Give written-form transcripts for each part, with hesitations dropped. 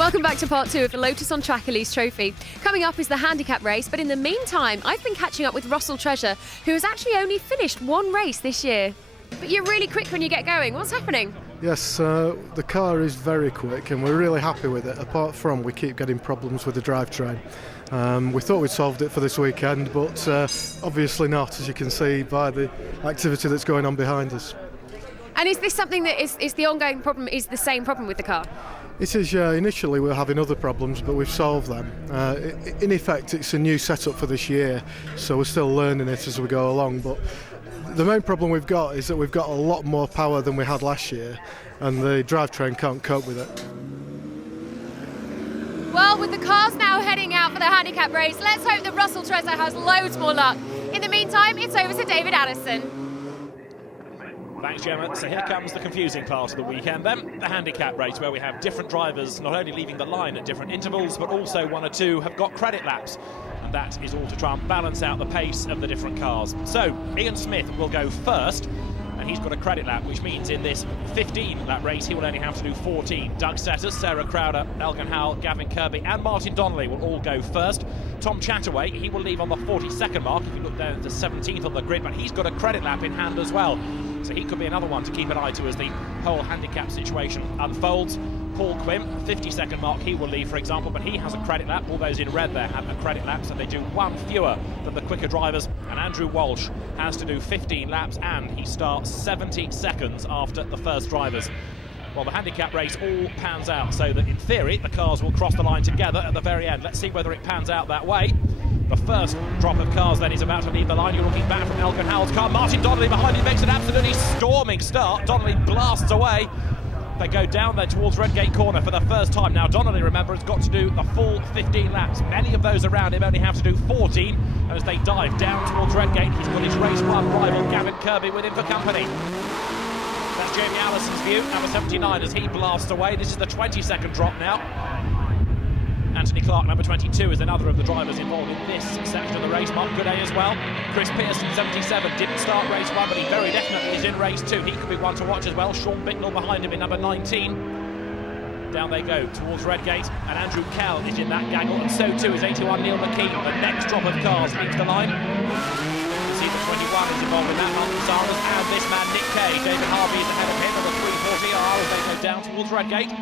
Welcome back to part 2 of the Lotus on Track Elise Trophy. Coming up is the handicap race, but in the meantime, I've been catching up with Russell Treasure, who has actually only finished one race this year. But you're really quick when you get going. What's happening? Yes, the car is very quick and we're really happy with it, apart from we keep getting problems with the drivetrain. We thought we'd solved it for this weekend, but obviously not, as you can see by the activity that's going on behind us. And is this something that is the ongoing problem, is the same problem with the car? It is, yeah. Initially we were having other problems, but we've solved them. In effect, it's a new setup for this year, so we're still learning it as we go along. But the main problem we've got is that we've got a lot more power than we had last year, and the drivetrain can't cope with it. Well, with the cars now heading out for the handicap race, let's hope that Russell Treasure has loads more luck. In the meantime, it's over to David Addison. Thanks, Gemma. So here comes the confusing part of the weekend then, the handicap race, where we have different drivers not only leaving the line at different intervals, but also one or two have got credit laps. And that is all to try and balance out the pace of the different cars. So Ian Smith will go first, and he's got a credit lap, which means in this 15-lap race he will only have to do 14. Doug Setters, Sarah Crowder, Elgin Howell, Gavin Kirby and Martin Donnelly will all go first. Tom Chataway, he will leave on the 42nd mark if you look down to 17th on the grid, but he's got a credit lap in hand as well. So he could be another one to keep an eye to as the whole handicap situation unfolds. Paul Quinn, 52nd mark, he will leave, for example, but he has a credit lap. All those in red there have a credit lap, so they do one fewer than the quicker drivers. And Andrew Walsh has to do 15 laps, and he starts 70 seconds after the first drivers. Well, the handicap race all pans out, so that in theory the cars will cross the line together at the very end. Let's see whether it pans out that way. The first drop of cars then is about to leave the line. You're looking back from Elgin Howell's car. Martin Donnelly behind him makes an absolutely storming start. Donnelly blasts away. They go down there towards Redgate Corner for the first time. Now Donnelly, remember, has got to do the full 15 laps. Many of those around him only have to do 14. And as they dive down towards Redgate, he's got his race one rival, Gavin Kirby, with him for company. That's Jamie Allison's view, number 79, as he blasts away. This is the 22nd drop now. Anthony Clark, number 22, is another of the drivers involved in this section of the race. Mark Gooday as well. Chris Pearson, 77, didn't start race 1, but he very definitely is in race 2. He could be one to watch as well. Sean Bicknell behind him in number 19. Down they go towards Redgate, and Andrew Kell is in that gaggle, and so too is 81 Neil McKean. The next drop of cars leaves the line. You see the 21 is involved in that, Martin Saras, and this man Nick Kay. David Harvey is ahead of him on the 340R as they go down towards Redgate.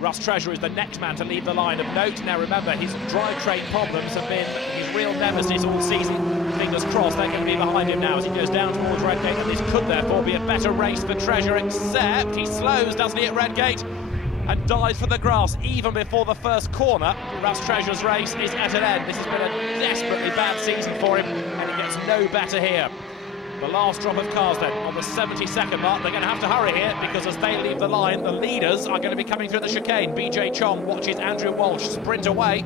Russ Treasure is the next man to leave the line of note. Now remember, his drivetrain problems have been his real nemesis all season. Fingers crossed they're going to be behind him now as he goes down towards Redgate, and this could therefore be a better race for Treasure, except he slows, doesn't he, at Redgate, and dives for the grass even before the first corner. Russ Treasure's race is at an end. This has been a desperately bad season for him, and it gets no better here. The last drop of cars then on the 72nd mark. They're going to have to hurry here because as they leave the line, the leaders are going to be coming through the chicane. BJ Chong watches Andrew Walsh sprint away.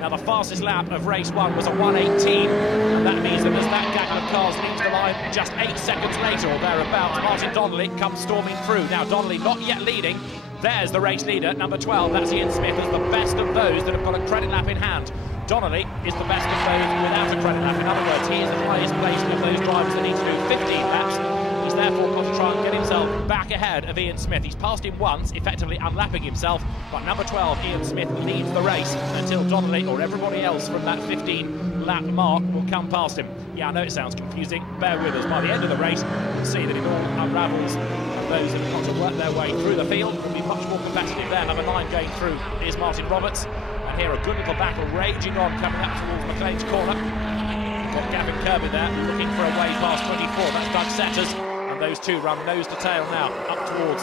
Now the fastest lap of race 1 was a 1:18, and that means that as that gaggle of cars leaves the line just 8 seconds later or thereabouts, Martin Donnelly comes storming through. Now Donnelly not yet leading. There's the race leader, number 12, that's Ian Smith, as the best of those that have got a credit lap in hand. Donnelly is the best of those without a credit lap. In other words, he is the highest placed of those drivers that need to do 15 laps. He's therefore got to try and get himself back ahead of Ian Smith. He's passed him once, effectively unlapping himself, but number 12, Ian Smith, leads the race until Donnelly or everybody else from that 15-lap mark will come past him. Yeah, I know it sounds confusing. Bear with us. By the end of the race, we'll see that it all unravels. Those that have got to work their way through the field will be much more competitive there. Number 9 going through is Martin Roberts. And here a good little battle raging on coming up towards McLean's corner. Got Gavin Kirby there looking for a way past 24. That's Doug Setters. And those two run nose to tail now up towards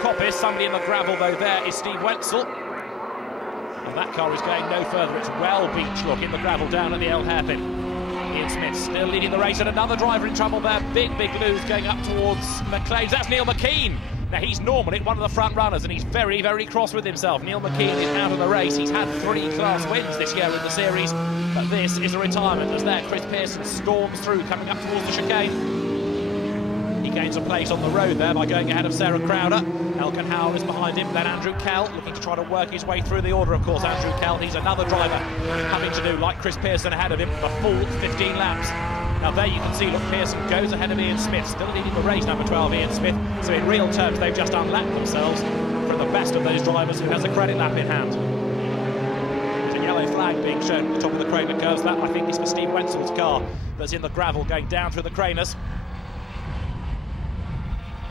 Coppice. Somebody in the gravel though there is Steve Wenzel. And that car is going no further. It's well beach look in the gravel down at the El Hairpin. Ian Smith still leading the race, and another driver in trouble there. Big lose going up towards McLean's. That's Neil McKean. Now he's normally one of the front runners and he's very, very cross with himself. Neil McKean is out of the race. He's had 3 class wins this year in the series, but this is a retirement as there Chris Pearson storms through coming up towards the chicane. He gains a place on the road there by going ahead of Sarah Crowder. Elgin Howell is behind him, then Andrew Kell looking to try to work his way through the order. Of course, Andrew Kell, he's another driver having to do, like Chris Pearson ahead of him, the full 15 laps. Now there you can see, look, Pearson goes ahead of Ian Smith, still leading the race, number 12, Ian Smith. So in real terms, they've just unlapped themselves. from the best of those drivers who has a credit lap in hand. There's a yellow flag being shown at the top of the Craner curves. That, I think, is for Steve Wenzel's car that's in the gravel going down through the Craners.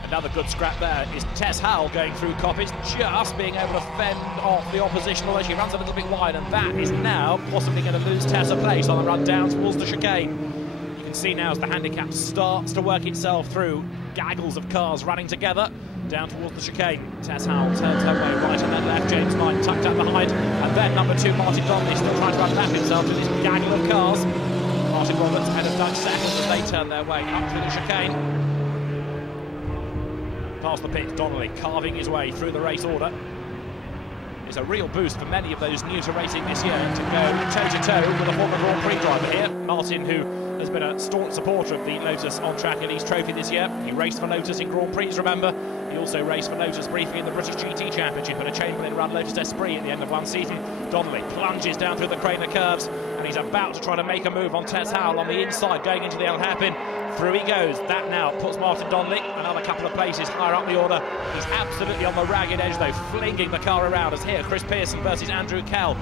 Another good scrap there is Tess Howell going through Coppins, just being able to fend off the opposition, although she runs a little bit wide, and that is now possibly going to lose Tess a place on the run down towards the chicane. You can see now as the handicap starts to work itself through gaggles of cars running together down towards the chicane. Tess Howell turns her way right and then left, James Knight tucked up behind, and then number 2 Martin Donnelly still trying to unlap himself to this gaggle of cars. Martin Roberts ahead of Doug Settles as they turn their way up through the chicane. Past the pit, Donnelly carving his way through the race order. It's a real boost for many of those new to racing this year to go toe-to-toe with a former Grand Prix driver here. Martin, who has been a staunch supporter of the Lotus on-track Elise Trophy this year. He raced for Lotus in Grand Prix, remember. He also raced for Lotus briefly in the British GT Championship at a Chamberlain-run Lotus Esprit at the end of one season. Donnelly plunges down through the Craner curves, and he's about to try to make a move on Tess Howell on the inside, going into the El Happin. Through he goes. That now puts Martin Donnelly another couple of places higher up the order. He's absolutely on the ragged edge, though, flinging the car around as here Chris Pearson versus Andrew Kell.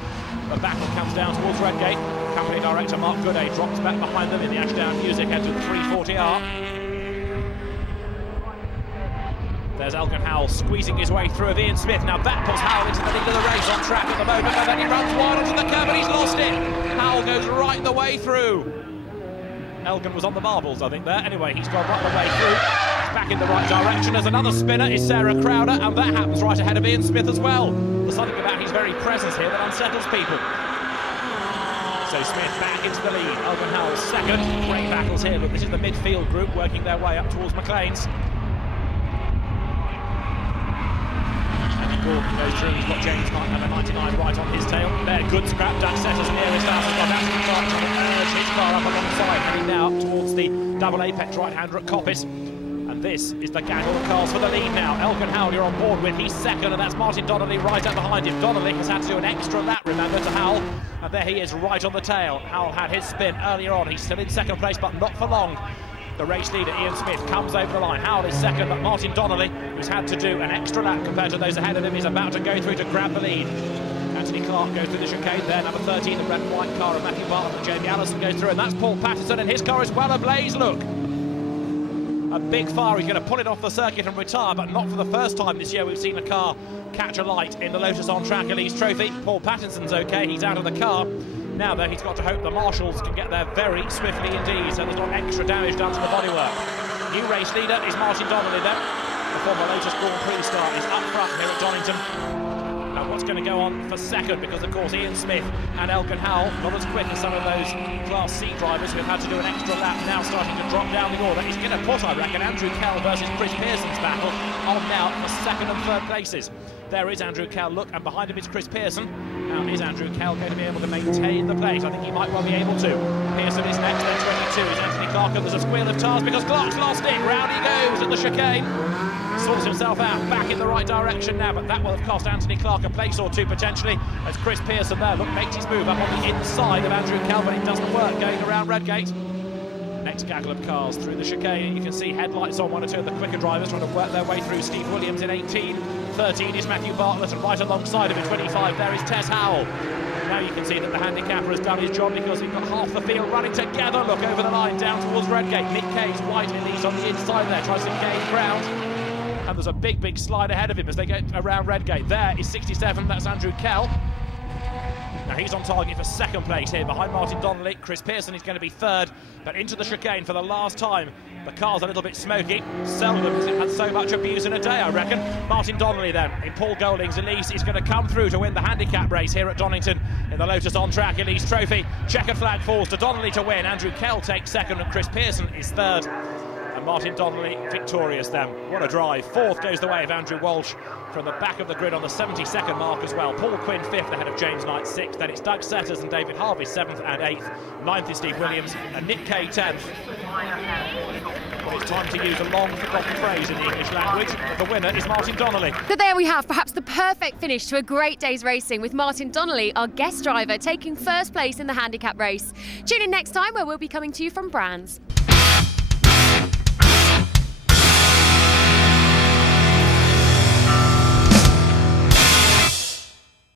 The battle comes down towards Redgate. Company director Mark Gooday drops back behind them in the Ashdown Music into the 340R. There's Elgin Howell squeezing his way through of Ian Smith. Now that puts Howell into the lead of the race on track at the moment, and then he runs wide onto the curb and he's lost it. Howell goes right the way through. Elgin was on the marbles, I think, there. Anyway, he's gone right the way through. He's back in the right direction. There's another spinner, is Sarah Crowder, and that happens right ahead of Ian Smith as well. There's something about his very presence here that unsettles people. So Smith back into the lead. Elgin Howell second. Great battles here, but this is the midfield group working their way up towards McLean's. Gordon goes through, he's got James Knight number 99 right on his tail. There, good scrap, Doug Settles nearest out, has got Anthony Clark trying to urge his car up alongside, heading now up towards the double apex right-hander at Coppice. And this is the gaggle of cars for the lead now. Elgin Howell you're on board with, he's second, and that's Martin Donnelly right up behind him. Donnelly has had to do an extra lap, remember, to Howell, and there he is right on the tail. Howell had his spin earlier on, he's still in second place, but not for long. The race leader, Ian Smith, comes over the line. Howell is second, but Martin Donnelly, who's had to do an extra lap compared to those ahead of him, is about to go through to grab the lead. Anthony Clark goes through the chicane there, number 13, the red and white car of Matthew Barton and Jamie Allison goes through, and that's Paul Patterson, and his car is well ablaze, look. A big fire, he's going to pull it off the circuit and retire, but not for the first time this year we've seen a car catch a light in the Lotus on-track Elise Trophy. Paul Patterson's okay, he's out of the car. Now, though, he's got to hope the marshals can get there very swiftly indeed, so there's not extra damage done to the bodywork. New race leader is Martin Donnelly there. The former Lotus Grand Prix star is up front here at Donington. Now, what's going to go on for second? Because, of course, Ian Smith and Elgin Howell, not as quick as some of those Class C drivers who have had to do an extra lap, now starting to drop down the order. He's going to put, I reckon, Andrew Kell versus Chris Pearson's battle on now for second and third places. There is Andrew Kell, look, and behind him is Chris Pearson. Now, is Andrew Kell going to be able to maintain the place? I think he might well be able to. Pearson is next, then 22 is Anthony Clark, and there's a squeal of tires because Clark's lost it. Round he goes at the chicane. Sorts himself out, back in the right direction now, but that will have cost Anthony Clark a place or two potentially, as Chris Pearson there, look, makes his move up on the inside of Andrew Kell, but it doesn't work going around Redgate. Next gaggle of cars through the chicane. You can see headlights on one or two of the quicker drivers trying to work their way through. Steve Williams in 18, 13 is Matthew Bartlett, and right alongside him in 25 there is Tess Howell. Now you can see that the handicapper has done his job because he's got half the field running together. Look over the line down towards Redgate. Nick Kay's white Elise on the inside there, tries to gain ground. And there's a big slide ahead of him as they get around Redgate. There is 67, that's Andrew Kell. Now he's on target for second place here behind Martin Donnelly. Chris Pearson is going to be third, but into the chicane for the last time. The car's a little bit smoky. Seldom has it had so much abuse in a day, I reckon. Martin Donnelly then, in Paul Golding's Elise, is going to come through to win the handicap race here at Donington in the Lotus on-track Elise Trophy. Checkered flag falls to Donnelly to win. Andrew Kell takes second and Chris Pearson is third. And Martin Donnelly victorious then. What a drive. Fourth goes the way of Andrew Walsh from the back of the grid on the 72nd mark as well. Paul Quinn fifth ahead of James Knight sixth. Then it's Doug Setters and David Harvey seventh and eighth. Ninth is Steve Williams and Nick Kay 10th. Well, it's time to use a long forgotten phrase in the English language. The winner is Martin Donnelly. So there we have perhaps the perfect finish to a great day's racing with Martin Donnelly, our guest driver, taking first place in the handicap race. Tune in next time where we'll be coming to you from Brands.